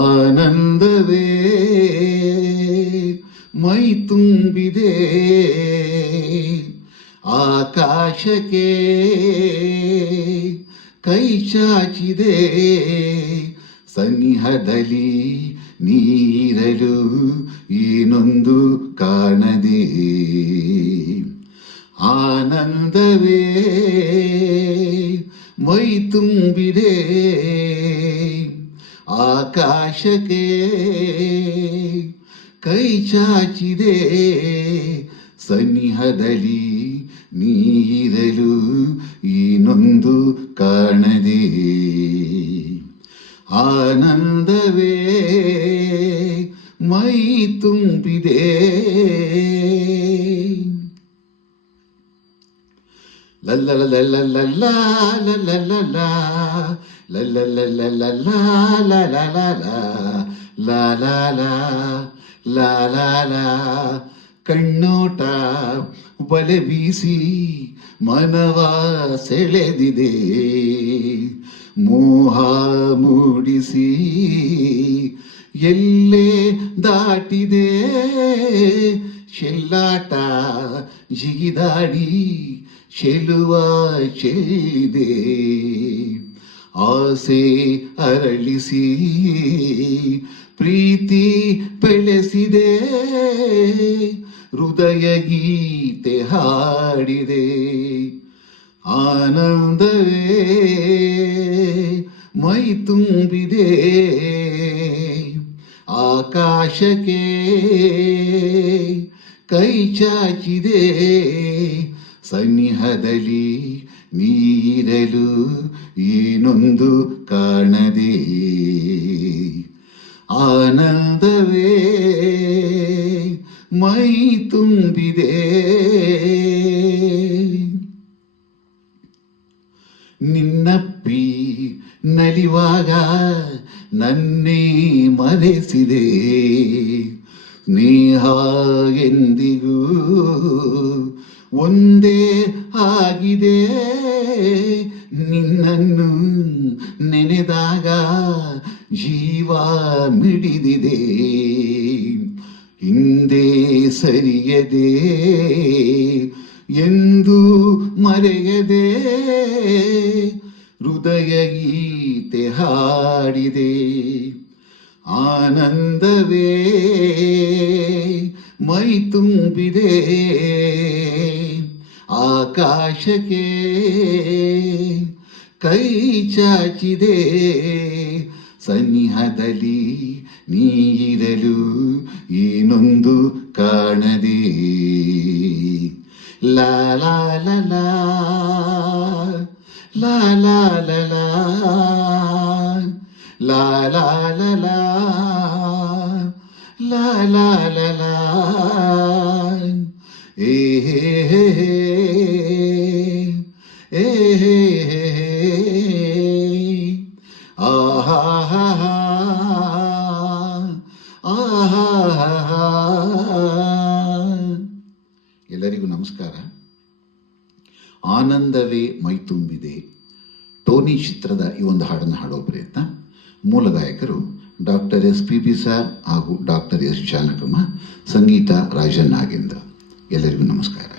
ಆನಂದವೇ ಮೈ ತುಂಬಿದೆ, ಆಕಾಶಕ್ಕೆ ಕೈ ಚಾಚಿದೆ, ಸನಿಹದಲ್ಲಿ ನೀರಲು ಏನೊಂದು ಕಾಣದೆ. ಆನಂದವೇ ಮೈ ತುಂಬಿದೆ, ಆಕಾಶಕ್ಕೆ ಕೈ ಚಾಚಿದೆ, ಸನಿಹದಲ್ಲಿ ನೀರಲು ಏನೊಂದು ಕಾಣದೆ. ಆನಂದವೇ ಮೈ ತುಂಬಿದೆ. ಕಣ್ಣೋಟ ಬಲೆ ಬೀಸಿ ಮನವ ಸೆಳೆದಿದೆ, ಮೋಹ ಮೂಡಿಸಿ ಎಲ್ಲೇ ದಾಟಿದೆ, ಚೆಲ್ಲಾಟ ಜಿಗಿದಾಡಿ ಚೆಲುವ ಚೆಲ್ಲಿದೆ. ಆಸೆ ಅರಳಿಸಿ ಪ್ರೀತಿ ಬೆಳೆಸಿದೆ, ಹೃದಯ ಗೀತೆ ಹಾಡಿದೆ. ಆನಂದವೇ ಮೈ ತುಂಬಿದೆ, ಆಕಾಶಕ್ಕೆ ಕೈ ಚಾಚಿದೆ, ಸನಿಹದಲ್ಲಿ ನೀರಲು ಏನೊಂದು ಕಾಣದೆ. ಆನಂದವೇ ಮೈ ತುಂಬಿದೆ. ನಿನ್ನಪ್ಪಿ ನಲಿವಾಗ ನನ್ನೇ ಮರೆಸಿದೆ, ಸ್ನೇಹ ಎಂದಿಗೂ ಒಂದೇ ಆಗಿದೆ, ನಿನ್ನನ್ನು ನೆನೆದಾಗ ಜೀವ ಮಿಡಿದಿದೆ. ಹಿಂದೆ ಸರಿಯದೆ ಎಂದು ಮರೆಯದೆ, ಹೃದಯ ಗೀತೆ ಹಾಡಿದೆ. ಆನಂದವೇ ಮೈ ತುಂಬಿದೆ, ಆಕಾಶಕ್ಕೆ ಕೈ ಚಾಚಿದೆ, ಸನಿಹದಲ್ಲಿ ನೀರಲು ಏನೊಂದು ಕಾಣದೆ. ಲಾ ಲಾ ಲಾ ಲಾ ಲಾ ಲಾ ಲಾ ಲಾ ಲಾ ಲಾ ಲಾ ಲಾ ಲಾ ಲಾ ಏ ಹೇ ಹೇ ಏ ಹೇ ಹೇ ಆಹಾ ಆಹಾ. ಎಲ್ಲರಿಗೂ ನಮಸ್ಕಾರ. ಆನಂದವೇ ಮೈ ತುಂಬಿದೆ ಟೋನಿ ಚಿತ್ರದ ಈ ಒಂದು ಹಾಡನ್ನು ಹಾಡೋ ಪ್ರಯತ್ನ. ಮೂಲ ಗಾಯಕರು ಡಾಕ್ಟರ್ SP ಸರ್ ಹಾಗೂ ಡಾಕ್ಟರ್ S ಜಾನಕಮ್ಮ, ಸಂಗೀತ ರಾಜನ್ ನಾಗೇಂದ್ರ. ಎಲ್ಲರಿಗೂ ನಮಸ್ಕಾರ.